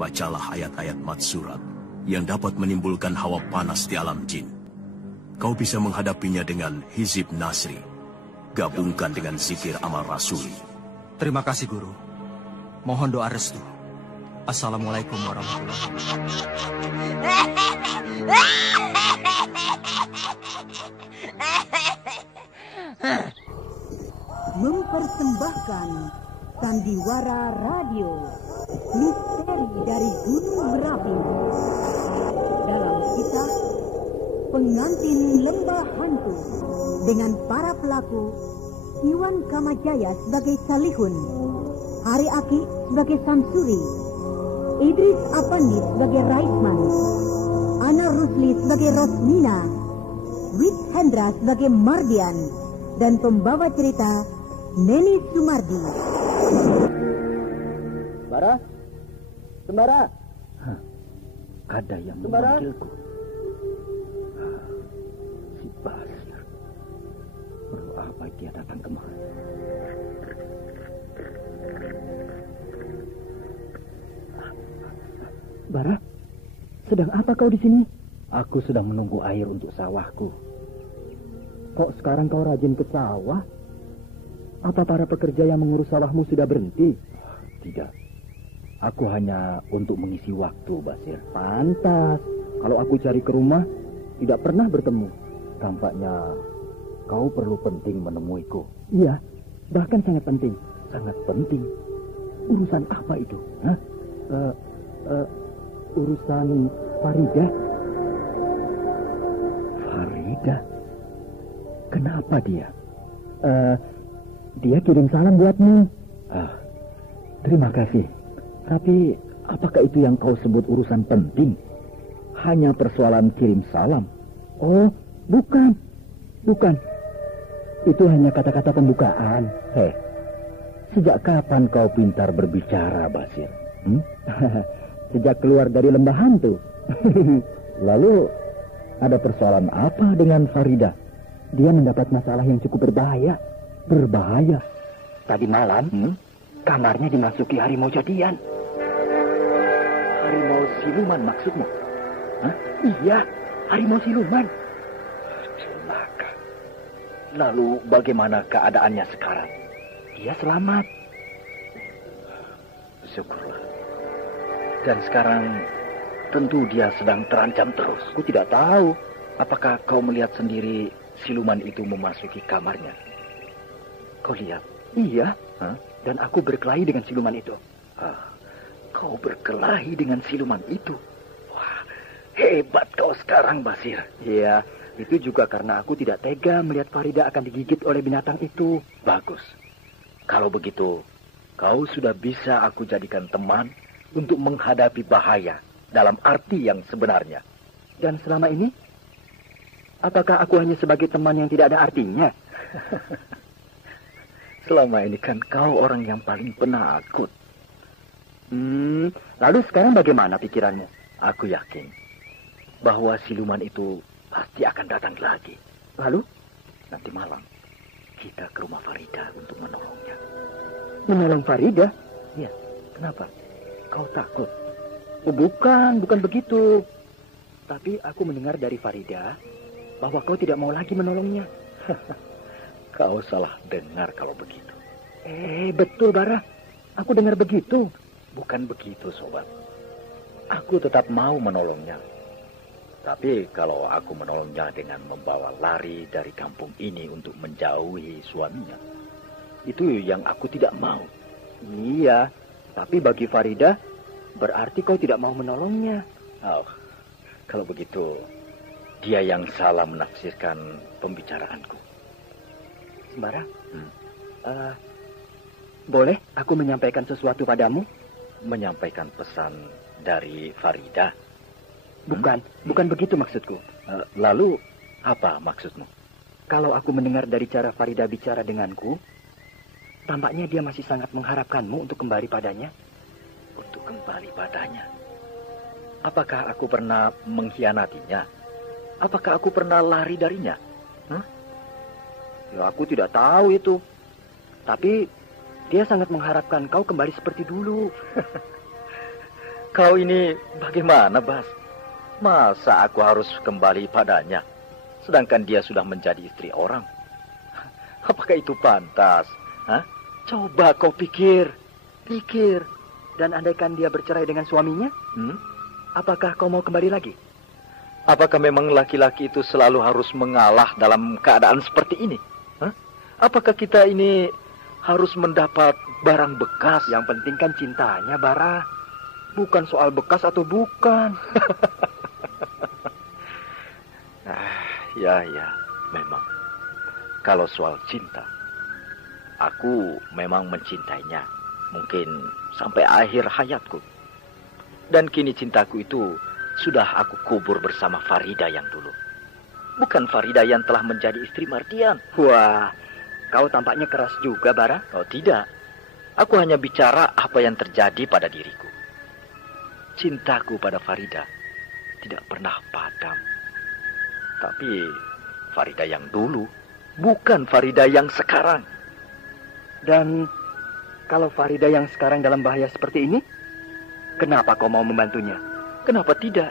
bacalah ayat-ayat Matsurat yang dapat menimbulkan hawa panas di alam jin. Kau bisa menghadapinya dengan Hizib Nasri. Gabungkan dengan zikir amal rasuli. Terima kasih, Guru. Mohon doa restu. Assalamualaikum warahmatullahi wabarakatuh. Mempersembahkan Sandiwara Radio, misteri dari Gunung Merapi. Dalam kisah Pengantin Lembah Hantu dengan para pelaku Iwan Kamajaya sebagai Salihun, Hari Aki sebagai Samsuri, Idris Apandi sebagai Raisman, Ana Rusli sebagai Rosmina, Wit Hendra sebagai Mardian, dan pembawa cerita Neni Sumardi. Sembara? Sembara? Ada yang Sembara? memanggilku. Si Basir. Perlu apa dia datang kemari? Bara, sedang apa kau di sini? Aku sedang menunggu air untuk sawahku. Kok sekarang kau rajin ke sawah? Apa para pekerja yang mengurus sawahmu sudah berhenti? Tidak. Aku hanya untuk mengisi waktu, Basir. Pantas. Kalau aku cari ke rumah, tidak pernah bertemu. Tampaknya kau perlu penting menemuiku. Iya, bahkan sangat penting. Sangat penting. Urusan apa itu? Hah? Urusan Farida. Farida? Kenapa dia? Dia kirim salam buatmu. Terima kasih. Tapi apakah itu yang kau sebut urusan penting? Hanya persoalan kirim salam? Oh, bukan. Bukan. Itu hanya kata-kata pembukaan. Sejak kapan kau pintar berbicara, Basir? Sejak keluar dari lembah hantu. Lalu, ada persoalan apa dengan Farida? Dia mendapat masalah yang cukup berbahaya. Berbahaya? Tadi malam, kamarnya dimasuki harimau jadian. Harimau siluman maksudmu? Hah? Iya, harimau siluman. Celaka. Lalu bagaimana keadaannya sekarang? Dia selamat. Syukurlah. Dan sekarang tentu dia sedang terancam terus. Aku tidak tahu. Apakah kau melihat sendiri siluman itu memasuki kamarnya? Kau lihat? Iya. Dan aku berkelahi dengan siluman itu. Kau berkelahi dengan siluman itu? Wah, hebat kau sekarang, Basir. Iya, itu juga karena aku tidak tega melihat Farida akan digigit oleh binatang itu. Bagus. Kalau begitu, kau sudah bisa aku jadikan teman untuk menghadapi bahaya dalam arti yang sebenarnya. Dan selama ini, apakah aku hanya sebagai teman yang tidak ada artinya? Selama ini kan kau orang yang paling penakut. Lalu sekarang bagaimana pikiranmu? Aku yakin bahwa siluman itu pasti akan datang lagi. Lalu? Nanti malam kita ke rumah Farida untuk menolongnya. Menolong Farida? Iya. Kenapa? Kau takut? Oh, bukan begitu. Tapi aku mendengar dari Farida bahwa kau tidak mau lagi menolongnya. Kau salah dengar kalau begitu. Betul, Bara. Aku dengar begitu. Bukan begitu, Sobat. Aku tetap mau menolongnya. Tapi kalau aku menolongnya dengan membawa lari dari kampung ini untuk menjauhi suaminya, itu yang aku tidak mau. Iya, tapi bagi Farida, berarti kau tidak mau menolongnya. Oh, kalau begitu, dia yang salah menafsirkan pembicaraanku. Sembara, boleh aku menyampaikan sesuatu padamu? Menyampaikan pesan dari Farida? Bukan begitu maksudku. Lalu, apa maksudmu? Kalau aku mendengar dari cara Farida bicara denganku, tampaknya dia masih sangat mengharapkanmu untuk kembali padanya. Untuk kembali padanya? Apakah aku pernah mengkhianatinya? Apakah aku pernah lari darinya? Ya, aku tidak tahu itu. Tapi dia sangat mengharapkan kau kembali seperti dulu. Kau ini bagaimana, Bas? Masa aku harus kembali padanya, sedangkan dia sudah menjadi istri orang? Apakah itu pantas? Hah? Coba kau pikir. Dan andaikan dia bercerai dengan suaminya, apakah kau mau kembali lagi? Apakah memang laki-laki itu selalu harus mengalah dalam keadaan seperti ini? Hah? Apakah kita ini harus mendapat barang bekas? Yang penting kan cintanya, Bara. Bukan soal bekas atau bukan. Ya, memang. Kalau soal cinta, aku memang mencintainya. Mungkin sampai akhir hayatku. Dan kini cintaku itu sudah aku kubur bersama Farida yang dulu. Bukan Farida yang telah menjadi istri Mardian. Wah, kau tampaknya keras juga, Bara. Oh tidak, aku hanya bicara apa yang terjadi pada diriku. Cintaku pada Farida tidak pernah padam. Tapi Farida yang dulu, bukan Farida yang sekarang. Dan kalau Farida yang sekarang dalam bahaya seperti ini, kenapa kau mau membantunya? Kenapa tidak?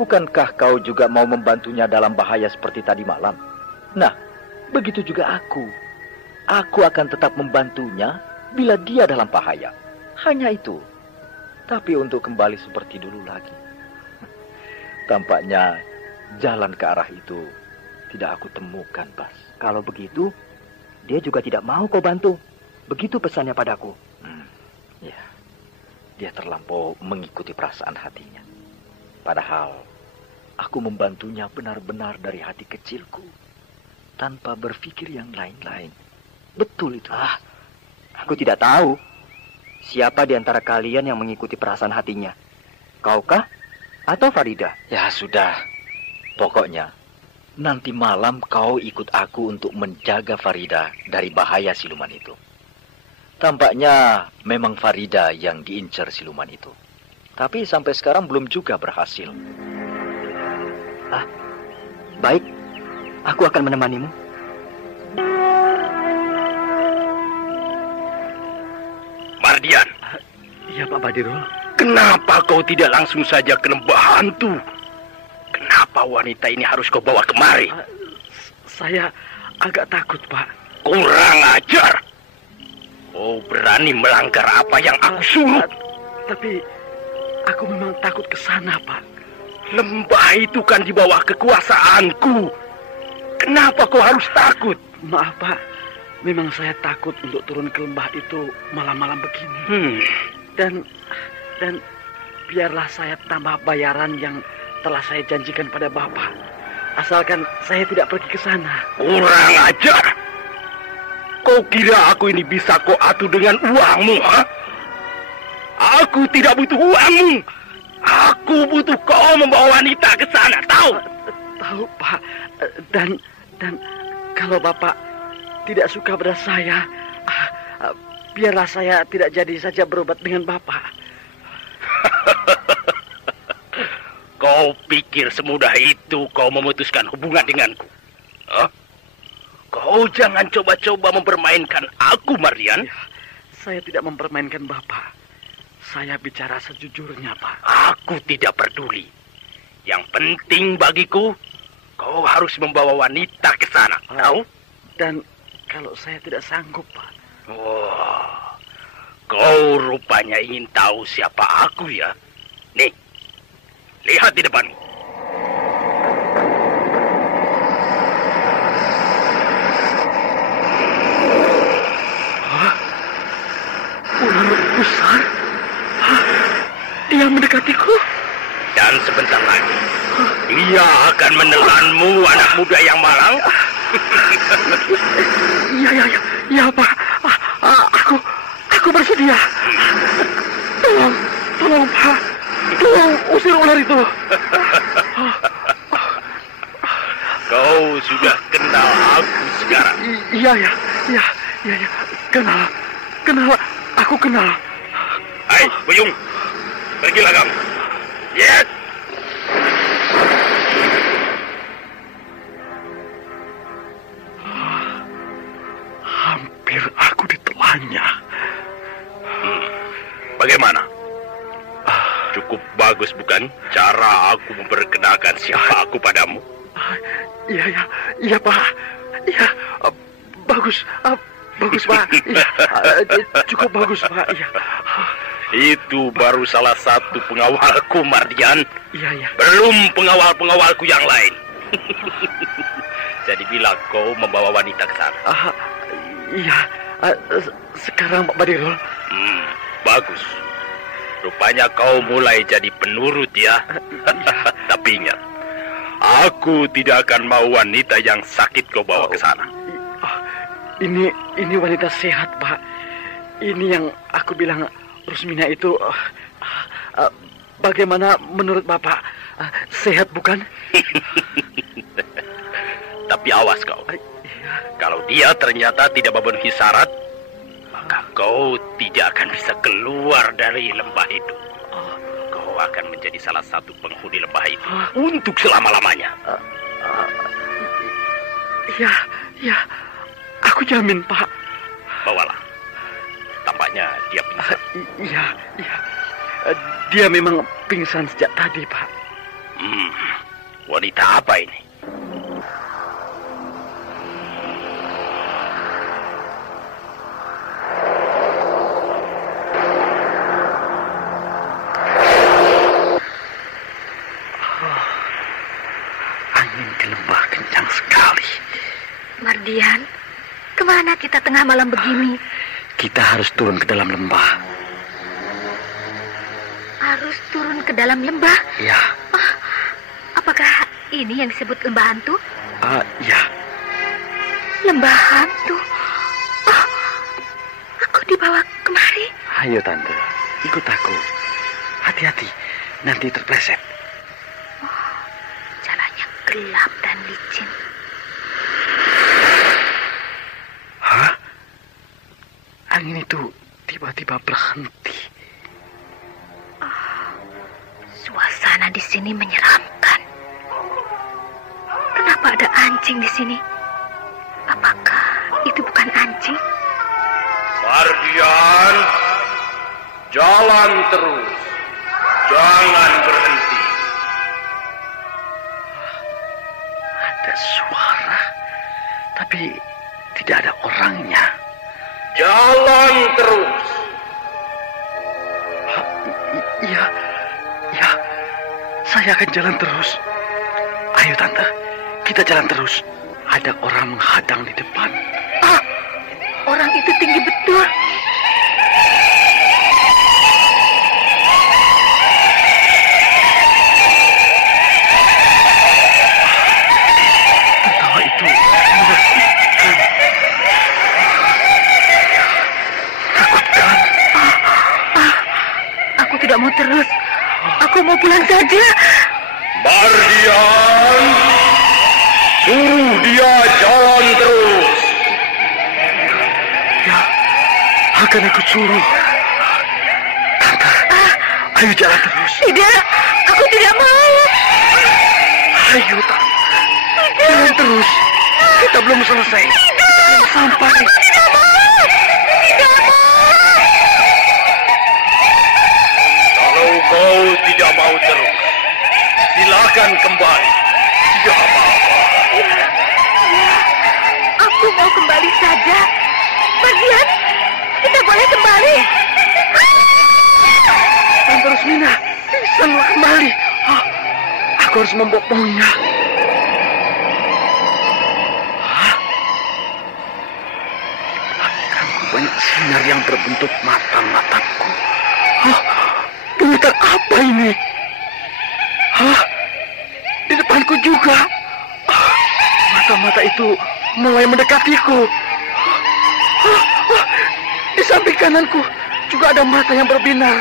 Bukankah kau juga mau membantunya dalam bahaya seperti tadi malam? Nah, begitu juga aku. Aku akan tetap membantunya bila dia dalam bahaya. Hanya itu. Tapi untuk kembali seperti dulu lagi, tampaknya jalan ke arah itu tidak aku temukan, Bas. Kalau begitu, dia juga tidak mau kau bantu. Begitu pesannya padaku. Ya, dia terlampau mengikuti perasaan hatinya. Padahal aku membantunya benar-benar dari hati kecilku, tanpa berpikir yang lain-lain. Betul itu. Aku tidak tahu siapa di antara kalian yang mengikuti perasaan hatinya. Kaukah atau Farida? Ya sudah. Pokoknya nanti malam kau ikut aku untuk menjaga Farida dari bahaya siluman itu. Tampaknya memang Farida yang diincar siluman itu. Tapi sampai sekarang belum juga berhasil. Baik. Aku akan menemanimu. Mardian. Iya, Pak Badirul. Kenapa kau tidak langsung saja ke lembah hantu? Kenapa wanita ini harus kau bawa kemari? Saya agak takut, Pak. Kurang ajar. Kau berani melanggar apa yang aku suruh? Tapi aku memang takut ke sana, Pak. Lembah itu kan di bawah kekuasaanku. Kenapa kau harus takut? Maaf, Pak. Memang saya takut untuk turun ke lembah itu malam-malam begini. Dan biarlah saya tambah bayaran yang telah saya janjikan pada Bapak. Asalkan saya tidak pergi ke sana. Kurang ajar. Kau kira aku ini bisa kau atur dengan uangmu, ha? Aku tidak butuh uangmu. Aku butuh kau membawa wanita ke sana, tahu? Tahu, Pak. Dan kalau Bapak tidak suka pada saya, biarlah saya tidak jadi saja berobat dengan Bapak. Kau pikir semudah itu kau memutuskan hubungan denganku? Huh? Kau jangan coba-coba mempermainkan aku, Mardian. Ya, saya tidak mempermainkan Bapak. Saya bicara sejujurnya, Pak. Aku tidak peduli. Yang penting bagiku, kau harus membawa wanita ke sana, tahu? Dan kalau saya tidak sanggup, Pak. Wah, kau rupanya ingin tahu siapa aku ya? Nih, lihat di depanmu. Ular besar? Dia mendekatiku? Dan sebentar lagi, dia akan menelanmu, anak muda yang malang. Ya, Pak. Aku bersedia. Tolong, Pak. Tolong usir ular itu. Kau sudah kenal aku sekarang. Iya. Kenal. Aku kenal. Hai, Buyung. Pergilah kamu. Yes. Hampir aku ditelannya. Bagaimana? Cukup bagus bukan cara aku memperkenalkan siapa aku padamu? Iya Pak. Iya, bagus, bagus Pak. Iya, cukup bagus Pak. Iya. Itu baru salah satu pengawalku, Mardian. Iya. Belum pengawal-pengawalku yang lain. Jadi bila kau membawa wanita ke sana. Iya, sekarang Pak Badirul. Bagus. Rupanya kau mulai jadi penurut ya. Tapi ingat, aku tidak akan mau wanita yang sakit kau bawa ke sana. Ini wanita sehat, Pak. Ini yang aku bilang Rusmina itu bagaimana menurut Bapak? Sehat bukan? Tapi awas kau. Kalau dia ternyata tidak memenuhi syarat, maka kau tidak akan bisa keluar dari lembah itu. Kau akan menjadi salah satu penghuni lembah itu untuk selama-lamanya. Ya, aku jamin, Pak. Bawalah. Tampaknya dia pingsan. Iya. Dia memang pingsan sejak tadi, Pak. Wanita apa ini? Angin ke lembah kencang sekali. Mardian, kemana kita tengah malam begini? Kita harus turun ke dalam lembah. Harus turun ke dalam lembah? Ya. Apakah ini yang disebut lembah hantu? Ya. Lembah hantu? Aku dibawa kemari. Ayo Tante, ikut aku. Hati-hati, nanti terpleset. Jalannya gelap dan licin. Angin itu tiba-tiba berhenti. Suasana di sini menyeramkan. Kenapa ada anjing di sini? Apakah itu bukan anjing? Mardian, jalan terus. Jangan berhenti. Ada suara, tapi tidak ada orangnya. Jalan terus. Iya, saya akan jalan terus. Ayo Tante, kita jalan terus. Ada orang menghadang di depan. Orang itu tinggi betul. Tertawa itu menakutkan. Takutkan. Aku tidak mau terus. Aku mau pulang saja. Mardian, suruh dia jalan terus. Ya, akan aku suruh. Tante, ayo jalan terus. Tidak, aku tidak mau. Ayo Tante, jalan terus. Kita belum selesai. Kita belum sampai. Tidak mau. Kalau kau tidak mau terus, silakan kembali. Tidak apa-apa. Aku mau kembali saja. Mardian, kita boleh kembali. Tante Rusmina, bisa kembali. Aku harus membopongnya. Belakangku banyak sinar yang berbentuk mata-mataku. Binatang apa ini? Di depanku juga. Mata-mata itu mulai mendekatiku. Di samping kananku juga ada mata yang berbinar.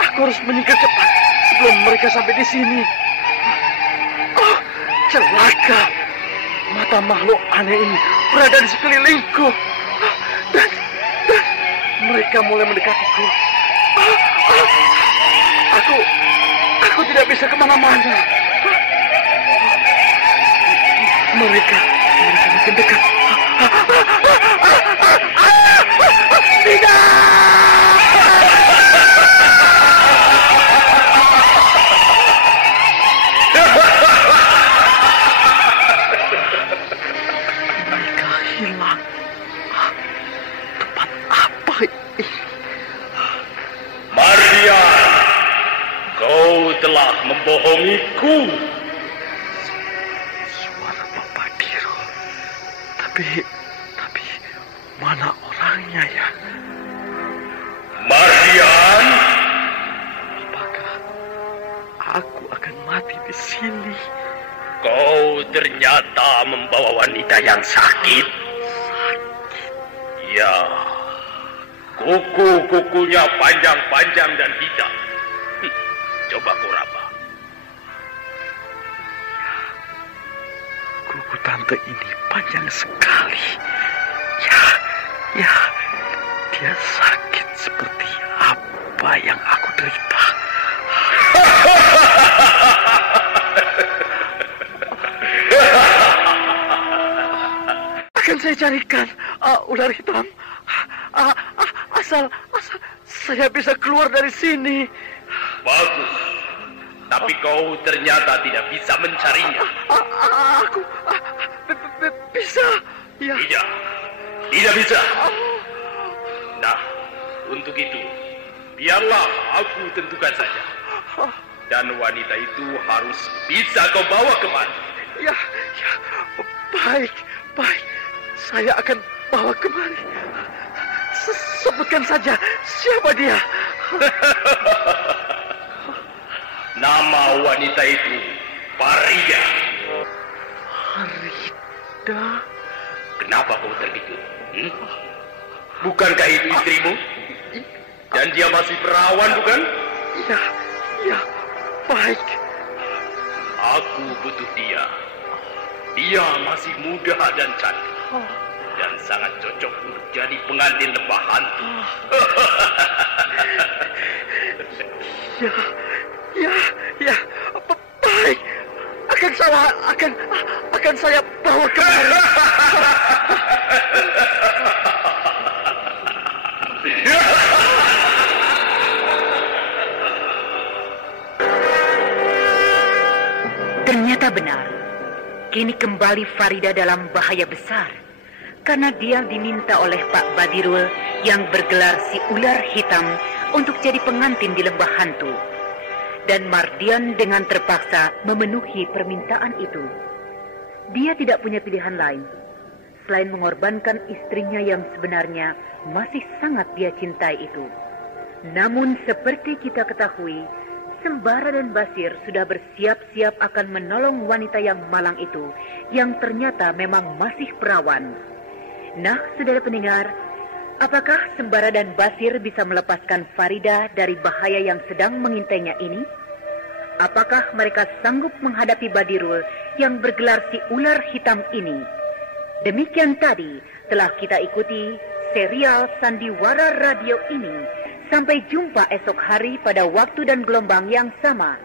Aku harus menyingkir cepat sebelum mereka sampai di sini. Celaka. Mata makhluk aneh ini berada di sekelilingku. Dan mereka mulai mendekatiku. Aku tidak bisa kemana-mana. Mereka makin dekat. Tidak! Kau telah membohongiku. Suara Pak Badirul. Tapi mana orangnya ya? Mardian, Apakah aku akan mati di sini? kau ternyata membawa wanita yang sakit. Ya, kuku-kukunya panjang-panjang dan hitam. Coba kau raba. Kuku tante ini panjang sekali. Ya, dia sakit seperti apa yang aku derita. Akan saya carikan ular hitam. Asal saya bisa keluar dari sini. Bagus. Tapi kau ternyata tidak bisa mencarinya. Aku bisa. Ya. Tidak bisa. Nah, untuk itu, biarlah aku tentukan saja. Dan wanita itu harus bisa kau bawa kemari. Ya, baik. Saya akan bawa kemari. Sebutkan saja siapa dia. Nama wanita itu Farida. Farida? Kenapa kau terkejut? Bukankah itu istrimu? Dan dia masih perawan, bukan? Ya, baik. Aku butuh dia. Dia masih muda dan cantik. Dan sangat cocok untuk jadi pengantin lembah hantu. Ya, baik. Akan saya bawa kemari. Ternyata benar. Kini kembali Farida dalam bahaya besar. Karena dia diminta oleh Pak Badirul yang bergelar si ular hitam untuk jadi pengantin di lembah hantu. Dan Mardian dengan terpaksa memenuhi permintaan itu. Dia tidak punya pilihan lain selain mengorbankan istrinya yang sebenarnya masih sangat dia cintai itu. Namun seperti kita ketahui, Sembara dan Basir sudah bersiap-siap akan menolong wanita yang malang itu, yang ternyata memang masih perawan. Nah, saudara pendengar, apakah Sembara dan Basir bisa melepaskan Farida dari bahaya yang sedang mengintainya ini? Apakah mereka sanggup menghadapi Badirul yang bergelar si ular hitam ini? Demikian tadi telah kita ikuti serial Sandiwara Radio ini. Sampai jumpa esok hari pada waktu dan gelombang yang sama.